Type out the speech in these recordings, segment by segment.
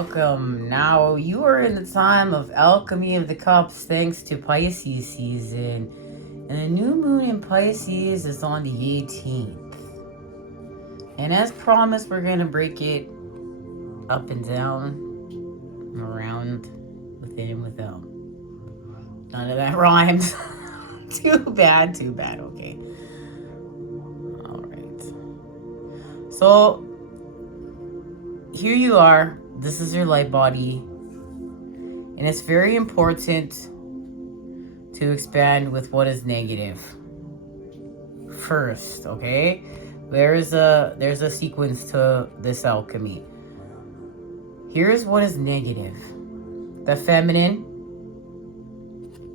Welcome. Now, you are in the time of Alchemy of the Cups thanks to Pisces season. And the new moon in Pisces is on the 18th. And as promised, we're going to break it up and down, around, within and without. None of that rhymes. Too bad, okay. Alright. So, here you are. This is your light body. And it's very important to expand with what is negative first, okay? There's a sequence to this alchemy. Here's what is negative. The feminine.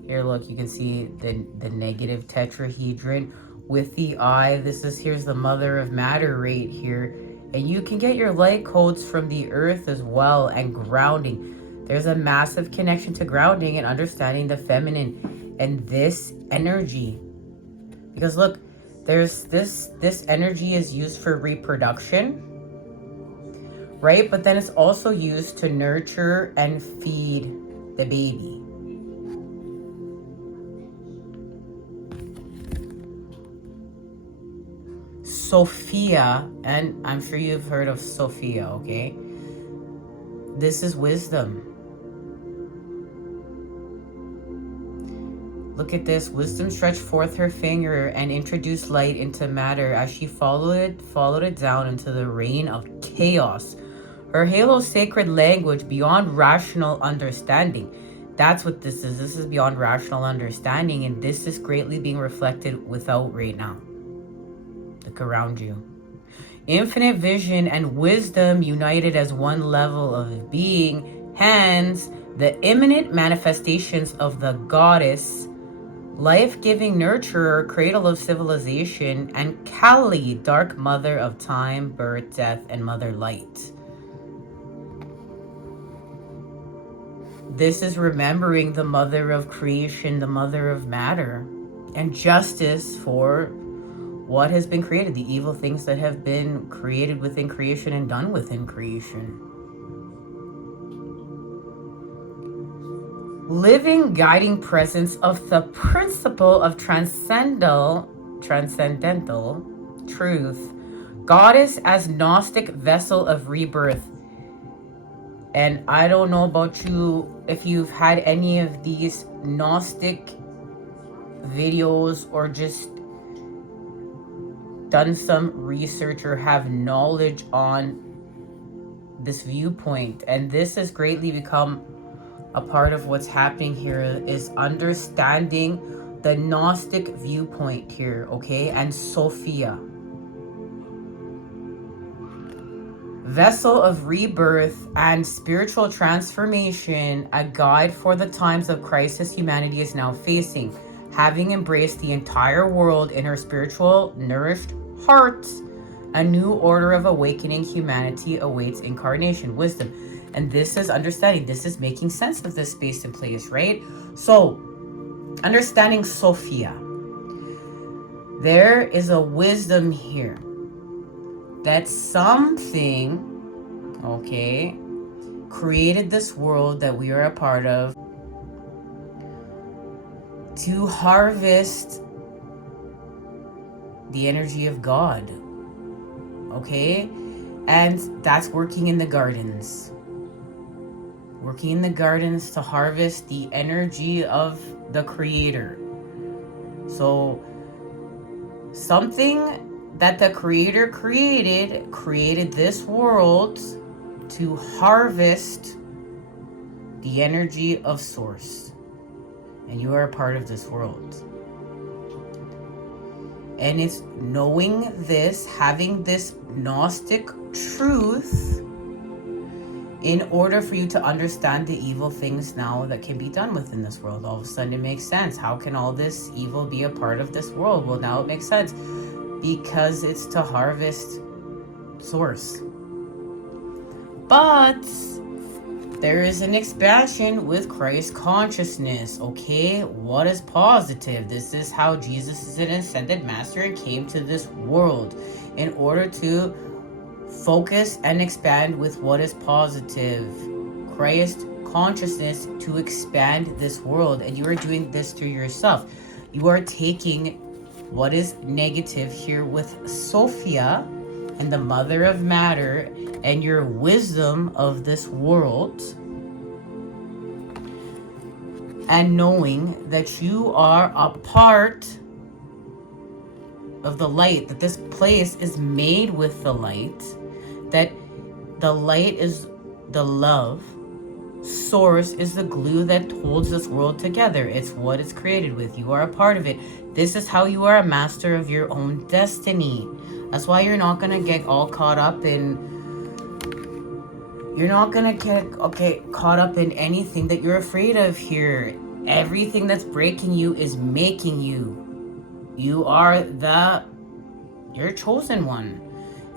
Here, look, you can see the negative tetrahedron with the eye. Here's the mother of matter right here. And you can get your light codes from the earth as well, and grounding. There's a massive connection to grounding and understanding the feminine and this energy. Because look, there's this energy is used for reproduction, right? But then it's also used to nurture and feed the baby. Sophia, and I'm sure you've heard of Sophia, okay? This is wisdom. Look at this. Wisdom stretched forth her finger and introduced light into matter as she followed it down into the reign of chaos. Her halo sacred language beyond rational understanding. That's what this is. This is beyond rational understanding, and this is greatly being reflected without right now. Look around you. Infinite vision and wisdom united as one level of being. Hence, the imminent manifestations of the goddess, life-giving nurturer, cradle of civilization, and Kali, dark mother of time, birth, death, and mother light. This is remembering the mother of creation, the mother of matter, and justice for what has been created, the evil things that have been created within creation and done within creation. Living guiding presence of the principle of transcendental truth. Goddess as Gnostic vessel of rebirth. And I don't know about you, if you've had any of these Gnostic videos or just done some research or have knowledge on this viewpoint, and this has greatly become a part of what's happening here, is understanding the Gnostic viewpoint here, okay? And Sophia, vessel of rebirth and spiritual transformation, a guide for the times of crisis humanity is now facing. Having embraced the entire world in her spiritual, nourished heart, a new order of awakening humanity awaits incarnation, wisdom. And this is understanding. This is making sense of this space and place, right? So, understanding Sophia. There is a wisdom here. That something, okay, created this world that we are a part of to harvest the energy of God, okay? And that's working in the gardens. Working in the gardens to harvest the energy of the Creator. So, something that the Creator created this world to harvest the energy of Source. And you are a part of this world. And it's knowing this, having this Gnostic truth in order for you to understand the evil things now that can be done within this world. All of a sudden it makes sense. How can all this evil be a part of this world? Well, now it makes sense. Because it's to harvest Source. But there is an expansion with Christ consciousness, okay? What is positive? This is how Jesus is an ascended master and came to this world in order to focus and expand with what is positive. Christ consciousness to expand this world, and you are doing this through yourself. You are taking what is negative here with Sophia and the mother of matter and your wisdom of this world, and knowing that you are a part of the light, that this place is made with the light, that the light is the love, source is the glue that holds this world together. It's what it's created with. You are a part of it. This is how you are a master of your own destiny. That's why you're not gonna get all caught up in, you're not gonna get caught up in anything that you're afraid of here. Everything that's breaking you is making you. You are you're a chosen one.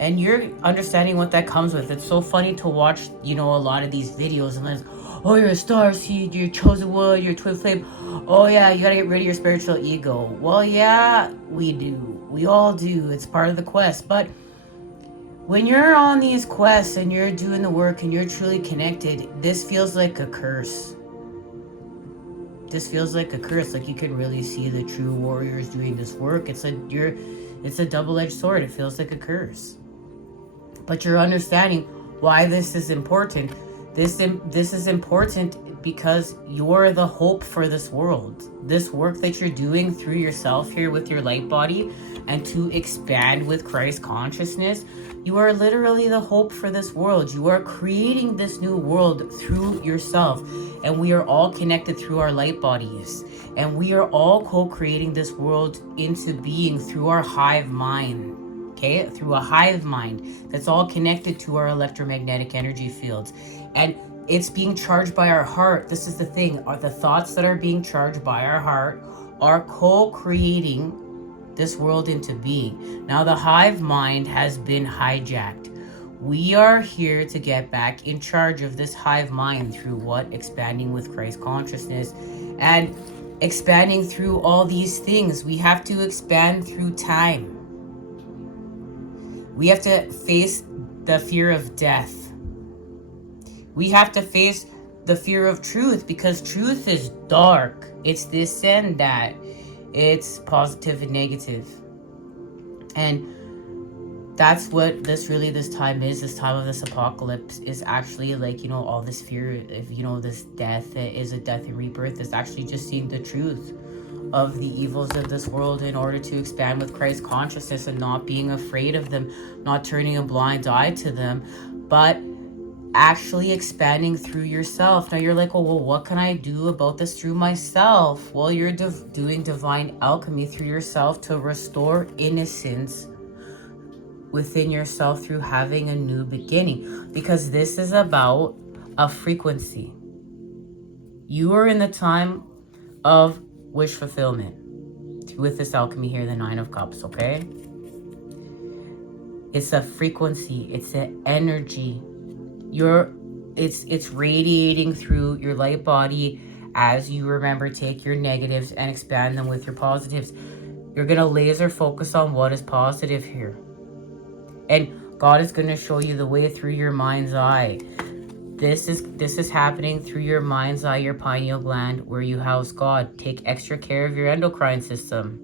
And you're understanding what that comes with. It's so funny to watch, a lot of these videos and it's, oh, you're a star seed, you're chosen one, you're twin flame. Oh yeah, you gotta get rid of your spiritual ego. Well, yeah, we do. We all do. It's part of the quest. But when you're on these quests and you're doing the work and you're truly connected, this feels like a curse. This feels like a curse. Like you can really see the true warriors doing this work. It's a double-edged sword. It feels like a curse. But you're understanding why this is important. This is important because you're the hope for this world. This work that you're doing through yourself here with your light body and to expand with Christ consciousness, you are literally the hope for this world. You are creating this new world through yourself. And we are all connected through our light bodies. And we are all co-creating this world into being through our hive mind. Okay, through a hive mind that's all connected to our electromagnetic energy fields. And it's being charged by our heart. This is the thing, are the thoughts that are being charged by our heart are co-creating this world into being. Now the hive mind has been hijacked. We are here to get back in charge of this hive mind through what? Expanding with Christ consciousness and expanding through all these things. We have to expand through time. We have to face the fear of death. We have to face the fear of truth because truth is dark. It's this and that. It's positive and negative. And that's what this time is. This time of this apocalypse is actually like, all this fear of, this death is a death and rebirth. Is actually just seeing the truth of the evils of this world in order to expand with Christ consciousness and not being afraid of them, not turning a blind eye to them, but actually expanding through yourself. Now you're like, oh, well, what can I do about this through myself? Well, you're doing divine alchemy through yourself to restore innocence within yourself through having a new beginning, because this is about a frequency. You are in the time of wish fulfillment with this alchemy here, the Nine of Cups, okay? It's a frequency, it's an energy. It's radiating through your light body as you remember, take your negatives and expand them with your positives. You're gonna laser focus on what is positive here. And God is gonna show you the way through your mind's eye. This is happening through your mind's eye, your pineal gland, where you house God. Take extra care of your endocrine system.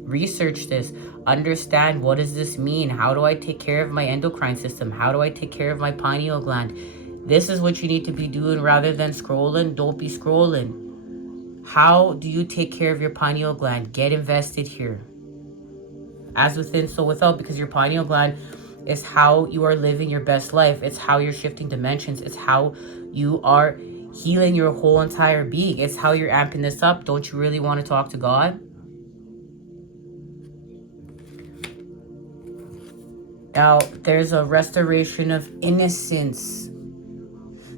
Research this. Understand, what does this mean? How do I take care of my endocrine system? How do I take care of my pineal gland? This is what you need to be doing rather than scrolling. Don't be scrolling. How do you take care of your pineal gland? Get invested here. As within, so without, because your pineal gland is how you are living your best life. It's how you're shifting dimensions. It's how you are healing your whole entire being. It's how you're amping this up. Don't you really want to talk to God? Now, there's a restoration of innocence.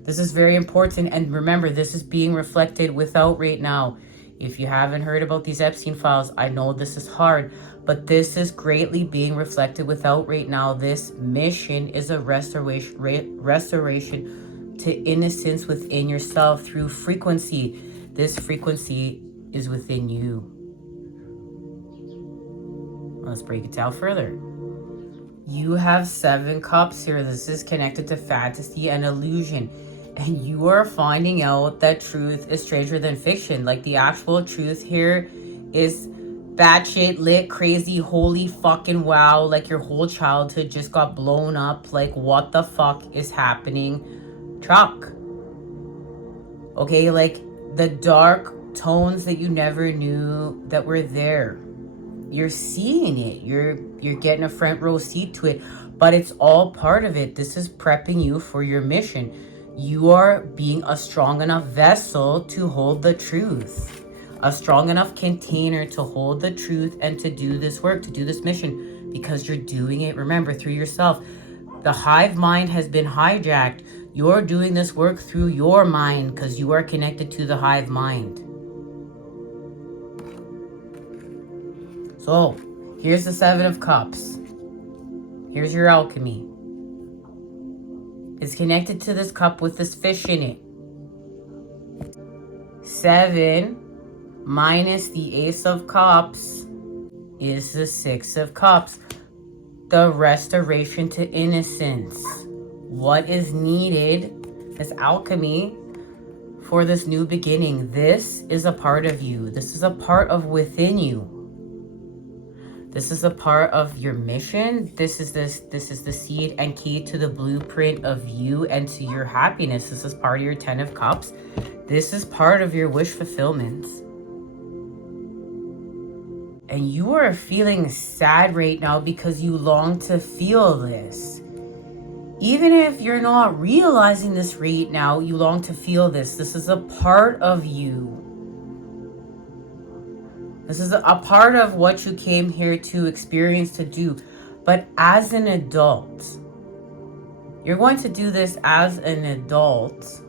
This is very important. And remember, this is being reflected without right now. If you haven't heard about these Epstein files, I know this is hard, but this is greatly being reflected without right now. This mission is a restoration to innocence within yourself through frequency. This frequency is within you. Let's break it down further. You have 7 cups here. This is connected to fantasy and illusion. And you are finding out that truth is stranger than fiction. Like, the actual truth here is batshit lit, crazy, holy fucking wow. Like, your whole childhood just got blown up. Like, what the fuck is happening? Truck. Okay, like, the dark tones that you never knew that were there. You're seeing it. You're getting a front row seat to it. But it's all part of it. This is prepping you for your mission. You are being a strong enough vessel to hold the truth. A strong enough container to hold the truth and to do this work, to do this mission. Because you're doing it, remember, through yourself. The hive mind has been hijacked. You're doing this work through your mind because you are connected to the hive mind. So, here's the Seven of Cups. Here's your alchemy. It's connected to this cup with this fish in it. 7 minus the Ace of Cups is the Six of Cups. The restoration to innocence. What is needed is alchemy for this new beginning. This is a part of you. This is a part of within you. This is a part of your mission. This is the seed and key to the blueprint of you and to your happiness. This is part of your 10 of Cups. This is part of your wish fulfillment. And you are feeling sad right now because you long to feel this. Even if you're not realizing this right now, you long to feel this. This is a part of you. This is a part of what you came here to experience, to do. But as an adult, you're going to do this as an adult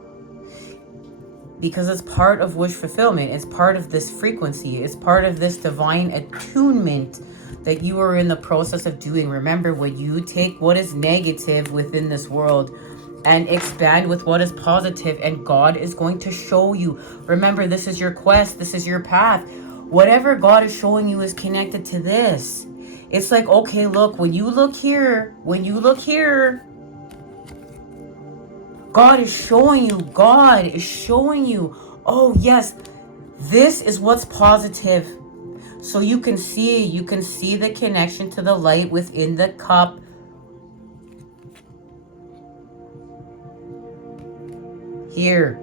because it's part of wish fulfillment. It's part of this frequency. It's part of this divine attunement that you are in the process of doing. Remember, when you take what is negative within this world and expand with what is positive, and God is going to show you. Remember, this is your quest. This is your path. Whatever God is showing you is connected to this. It's like, okay, look, when you look here, God is showing you, oh yes, this is what's positive. So you can see the connection to the light within the cup. Here.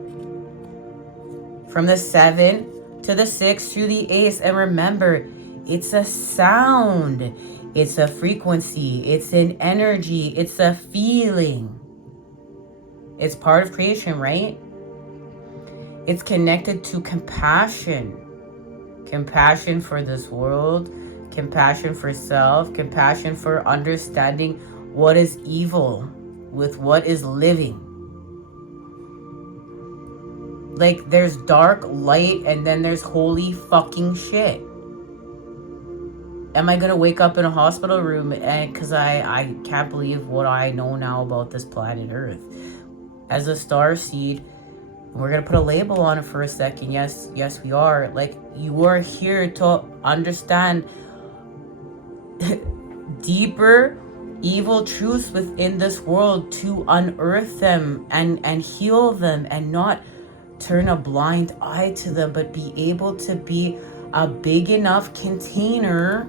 From the 7 to the 6 through the Ace. And remember, it's a sound. It's a frequency. It's an energy. It's a feeling. It's part of creation, right? It's connected to compassion. Compassion for this world. Compassion for self. Compassion for understanding what is evil with what is living. Like, there's dark, light, and then there's holy fucking shit. Am I gonna wake up in a hospital room and because I can't believe what I know now about this planet Earth? As a star seed, we're gonna put a label on it for a second. Yes, we are. Like, you are here to understand deeper evil truths within this world, to unearth them and heal them, and not turn a blind eye to them, but be able to be a big enough container,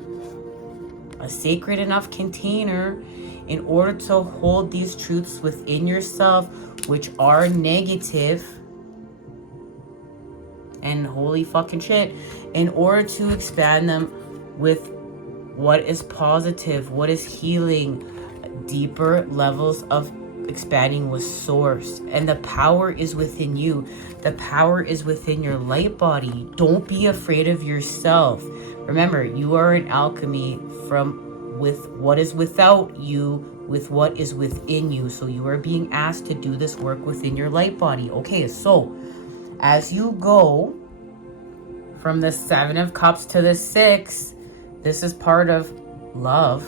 a sacred enough container, in order to hold these truths within yourself, which are negative and holy fucking shit, in order to expand them with what is positive, what is healing, deeper levels of expanding with source. And the power is within you. The power is within your light body. Don't be afraid of yourself. Remember, you are an alchemy with what is without you, with what is within you. So you are being asked to do this work within your light body. Okay, so as you go from the 7 of Cups to the 6, this is part of love.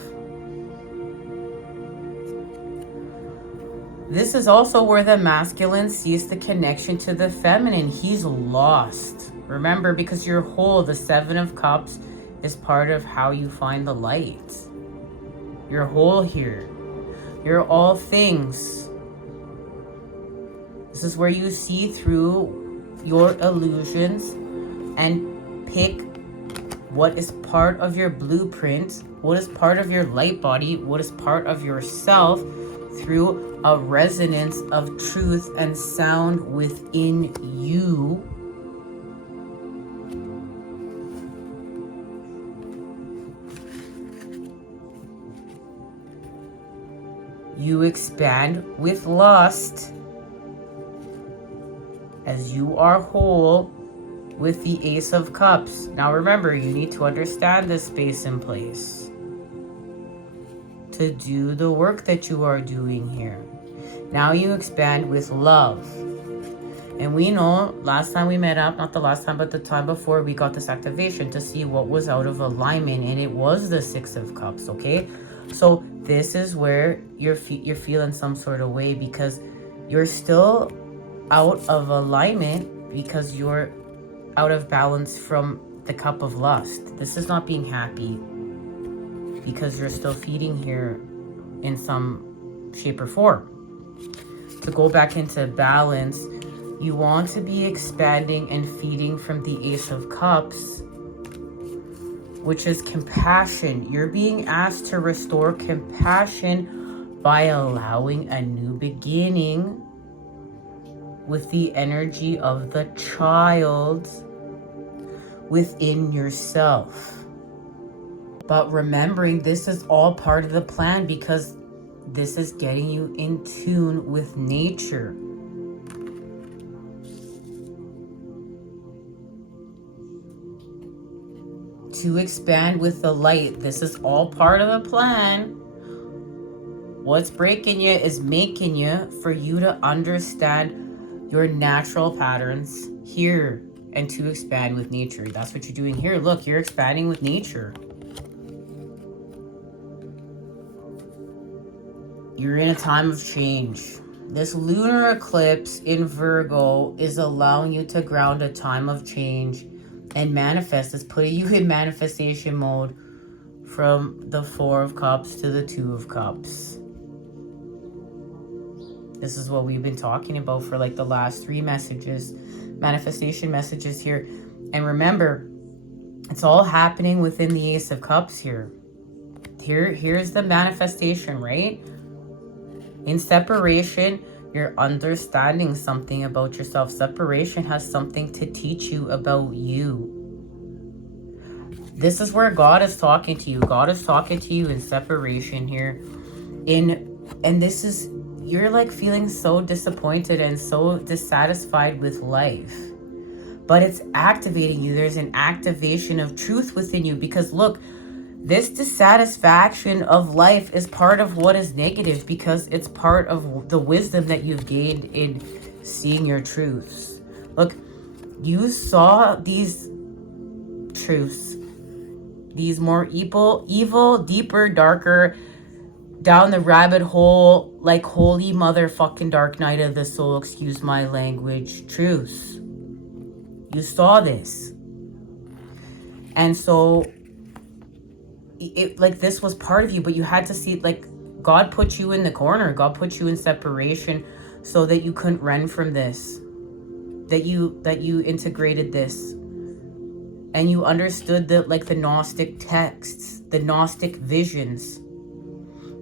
This is also where the masculine sees the connection to the feminine. He's lost. Remember, because you're whole, the 7 of Cups is part of how you find the light. You're whole here. You're all things. This is where you see through your illusions and pick what is part of your blueprint, what is part of your light body, what is part of yourself through a resonance of truth and sound within you. You expand with lust as you are whole with the Ace of Cups. Now remember, you need to understand this space and place to do the work that you are doing here. Now you expand with love. And we know last time we met up, not the last time, but the time before, we got this activation to see what was out of alignment, and it was the Six of Cups, okay? So this is where you're feeling some sort of way because you're still out of alignment because you're out of balance from the cup of lust. This is not being happy because you're still feeding here in some shape or form. To go back into balance, you want to be expanding and feeding from the Ace of Cups, which is compassion. You're being asked to restore compassion by allowing a new beginning with the energy of the child within yourself. But remembering this is all part of the plan because this is getting you in tune with nature. To expand with the light. This is all part of the plan. What's breaking you is making you for you to understand your natural patterns here and to expand with nature. That's what you're doing here. Look, you're expanding with nature. You're in a time of change. This lunar eclipse in Virgo is allowing you to ground a time of change and manifest. It's putting you in manifestation mode from the Four of Cups to the Two of Cups. This is what we've been talking about for like the last 3 messages, manifestation messages here. And remember, it's all happening within the Ace of Cups here. Here's the manifestation, right? In separation, you're understanding something about yourself. Separation has something to teach you about you. This is where God is talking to you. God is talking to you in separation here. And this is, you're like feeling so disappointed and so dissatisfied with life. But it's activating you. There's an activation of truth within you because look, this dissatisfaction of life is part of what is negative because it's part of the wisdom that you've gained in seeing your truths. Look, you saw these truths, these more evil, deeper, darker, down the rabbit hole, like holy motherfucking dark night of the soul, excuse my language, truths. You saw this. And so it like this was part of you, but you had to see, like, God put you in the corner. God put you in separation so that you couldn't run from this, that you integrated this and you understood the Gnostic texts, the Gnostic visions,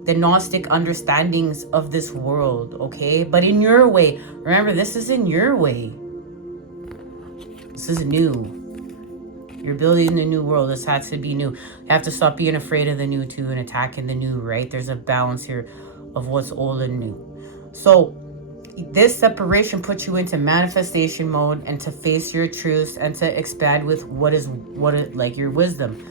the Gnostic understandings of this world, okay? But in your way. Remember, this is in your way. This is new. You're building a new world. This has to be new. You have to stop being afraid of the new too and attacking the new, right? There's a balance here of what's old and new. So this separation puts you into manifestation mode and to face your truths and to expand with what is like your wisdom.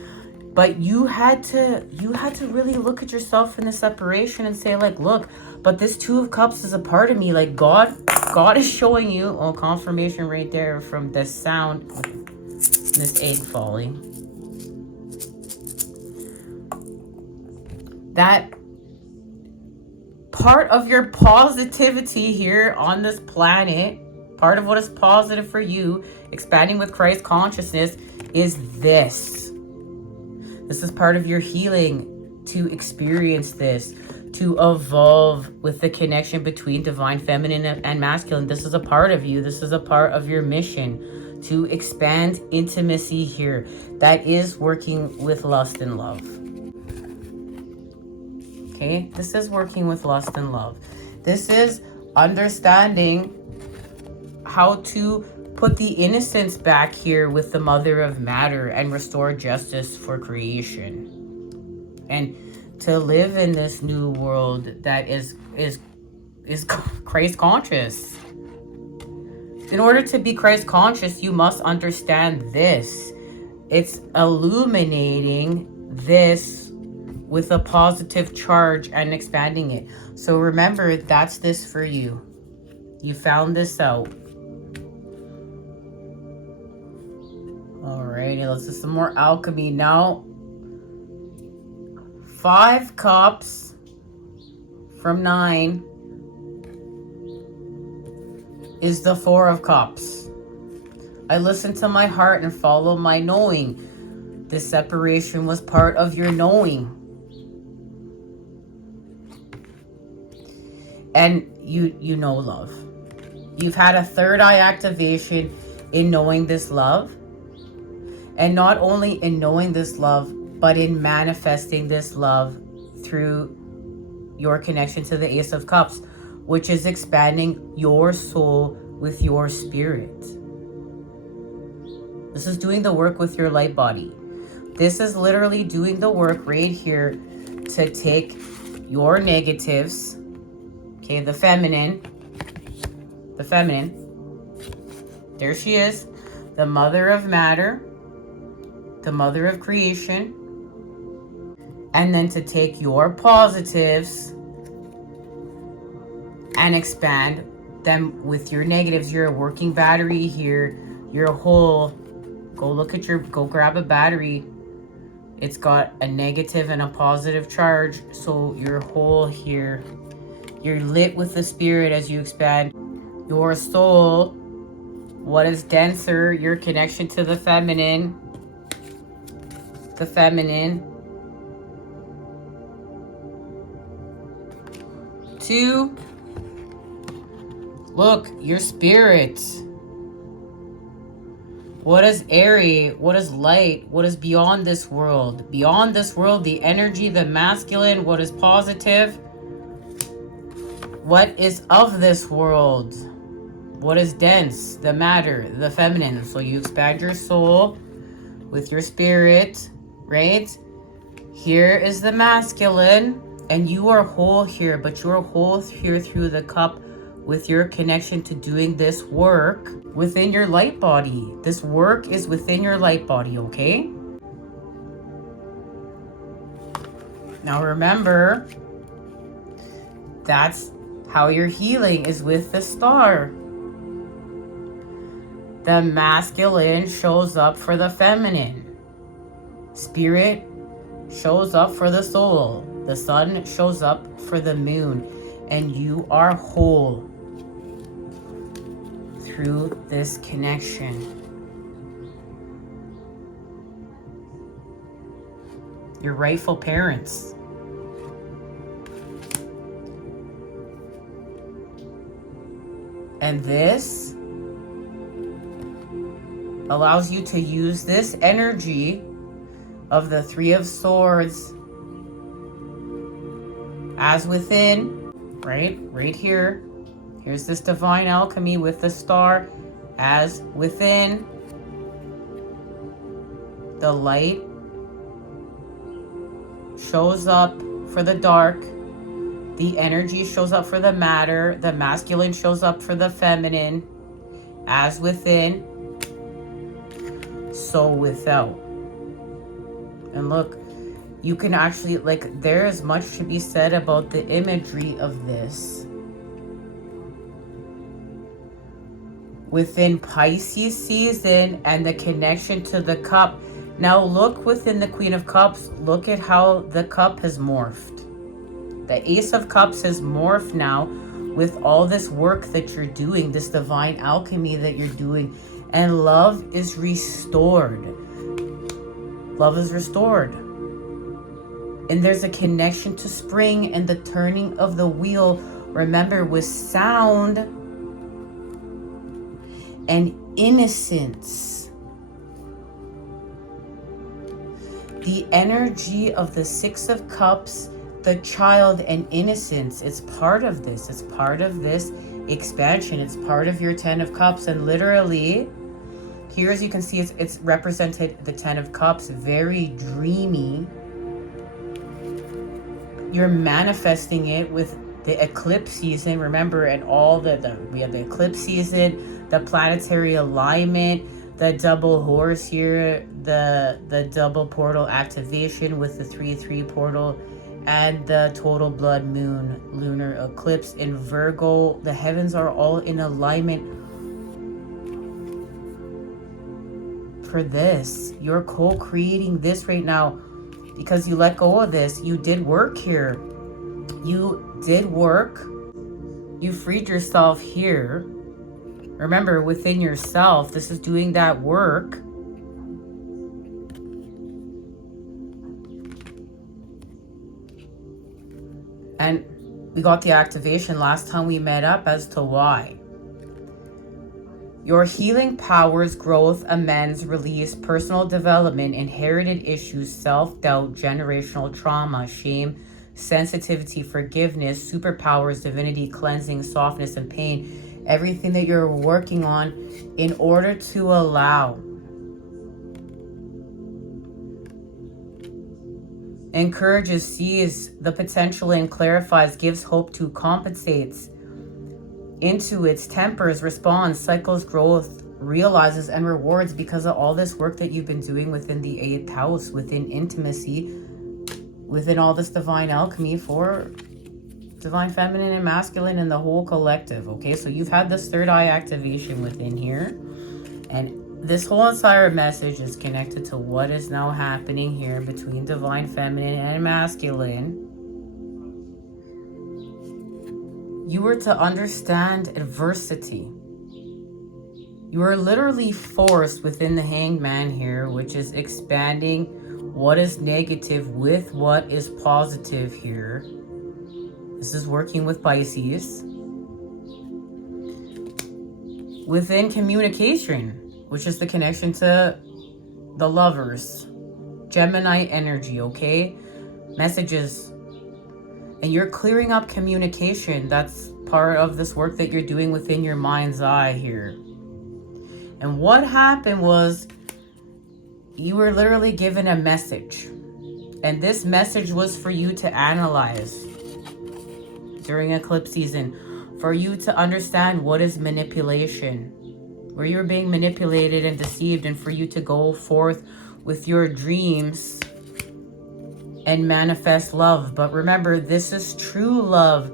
But you had to really look at yourself in the separation and say, like, look, but this Two of Cups is a part of me. Like God is showing you, oh, confirmation right there from this sound. This egg falling, that part of your positivity here on this planet, part of what is positive for you, expanding with Christ consciousness, is this. This is part of your healing to experience this, to evolve with the connection between divine feminine and masculine. This is a part of you. This is a part of your mission to expand intimacy here. That is working with lust and love. Okay, this is working with lust and love. This is understanding how to put the innocence back here with the mother of matter and restore justice for creation. And to live in this new world that is Christ conscious. In order to be Christ conscious, you must understand this. It's illuminating this with a positive charge and expanding it. So remember, that's this for you. You found this out. Alrighty, let's do some more alchemy now. 5 cups from 9 is the 4 of cups. I listen to my heart and follow my knowing. This separation was part of your knowing. And you know love. You've had a third eye activation in knowing this love. And not only in knowing this love, but in manifesting this love through your connection to the Ace of Cups, which is expanding your soul with your spirit. This is doing the work with your light body. This is literally doing the work right here to take your negatives, okay, the feminine, there she is, the mother of matter, the mother of creation, and then to take your positives and expand them with your negatives. You're a working battery here. You're a whole. Go grab a battery. It's got a negative and a positive charge. So you're whole here. You're lit with the spirit as you expand your soul. What is denser? Your connection to the feminine. The feminine. 2. Look, your spirit. What is airy? What is light? What is beyond this world? Beyond this world, the energy, the masculine. What is positive? What is of this world? What is dense? The matter, the feminine. So you expand your soul with your spirit, right? Here is the masculine. And you are whole here, but you're whole here through the cup with your connection to doing this work within your light body. This work is within your light body, okay? Now remember, that's how your healing is with the star. The masculine shows up for the feminine. Spirit shows up for the soul. The sun shows up for the moon. And you are whole through this connection. Your rightful parents. And this allows you to use this energy of the 3 of Swords as within, right here. Here's this divine alchemy with the star as within. The light shows up for the dark. The energy shows up for the matter. The masculine shows up for the feminine. As within, so without. And look, you can actually, like, there is much to be said about the imagery of this. Within Pisces season and the connection to the cup. Now look within the Queen of Cups. Look at how the cup has morphed. The Ace of Cups has morphed now with all this work that you're doing, this divine alchemy that you're doing. And love is restored. Love is restored. And there's a connection to spring and the turning of the wheel. Remember, with sound and innocence. The energy of the Six of Cups, the child and innocence, it's part of this. It's part of this expansion. It's part of your 10 of Cups. And literally, here as you can see, it's represented, the 10 of Cups, very dreamy. You're manifesting it with the eclipse season, remember, and all we have the eclipse season, the planetary alignment, the double horse here, the double portal activation with the 3-3 portal, and the total blood moon lunar eclipse in Virgo. The heavens are all in alignment for this. You're co-creating this right now because you let go of this. You did work here. You did work. You freed yourself here. Remember, within yourself, this is doing that work. And we got the activation last time we met up as to why. Your healing powers, growth, amends, release, personal development, inherited issues, self-doubt, generational trauma, shame, sensitivity, forgiveness, superpowers, divinity, cleansing, softness, and pain. Everything that you're working on in order to allow. Encourages, sees the potential and clarifies, gives hope to, compensates, intuits, tempers, responds, cycles, growth, realizes, and rewards because of all this work that you've been doing within the 8th house, within intimacy, within all this divine alchemy for divine feminine and masculine and the whole collective. Okay, so you've had this third eye activation within here, and this whole entire message is connected to what is now happening here between divine feminine and masculine. You were to understand adversity. You are literally forced within the Hanged Man here, which is expanding what is negative with what is positive here. This is working with Pisces. Within communication, which is the connection to the lovers, Gemini energy, okay? Messages. And you're clearing up communication. That's part of this work that you're doing within your mind's eye here. And what happened was you were literally given a message. And this message was for you to analyze during eclipse season, for you to understand what is manipulation, where you're being manipulated and deceived, and for you to go forth with your dreams and manifest love. But remember, this is true love.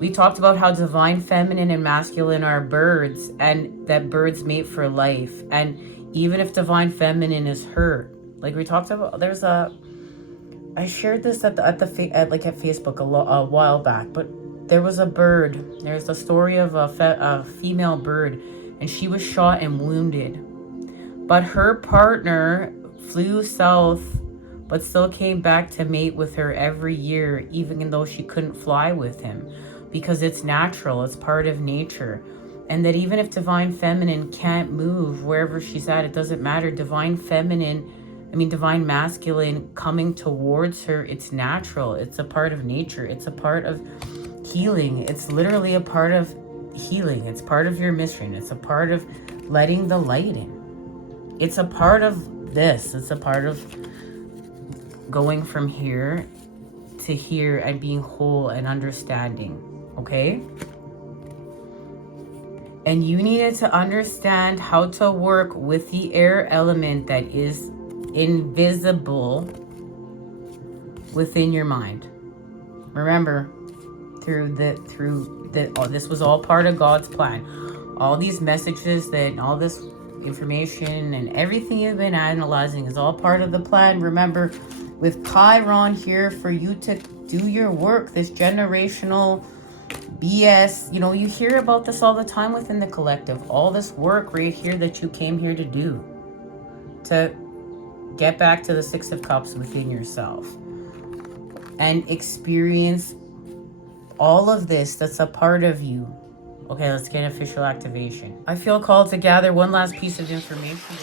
We talked about how divine feminine and masculine are birds, and that birds mate for life. And even if divine feminine is hurt, like we talked about, I shared this at Facebook a while back, but there was a bird. There's the story of a female bird, and she was shot and wounded. But her partner flew south, but still came back to mate with her every year, even though she couldn't fly with him, because it's natural, it's part of nature. And that even if divine feminine can't move wherever she's at, it doesn't matter. Divine masculine coming towards her, it's natural. It's a part of nature. It's a part of healing. It's literally a part of healing. It's part of your mission. It's a part of letting the light in. It's a part of this. It's a part of going from here to here and being whole and understanding. Okay? And you needed to understand how to work with the air element that is invisible within your mind. Remember, this was all part of God's plan. All these messages all this information and everything you've been analyzing is all part of the plan. Remember, with Chiron here for you to do your work, this generational BS, you hear about this all the time within the collective. All this work right here that you came here to do, to get back to the Six of Cups within yourself. and experience all of this that's a part of you. Okay, let's get official activation. I feel called to gather one last piece of information.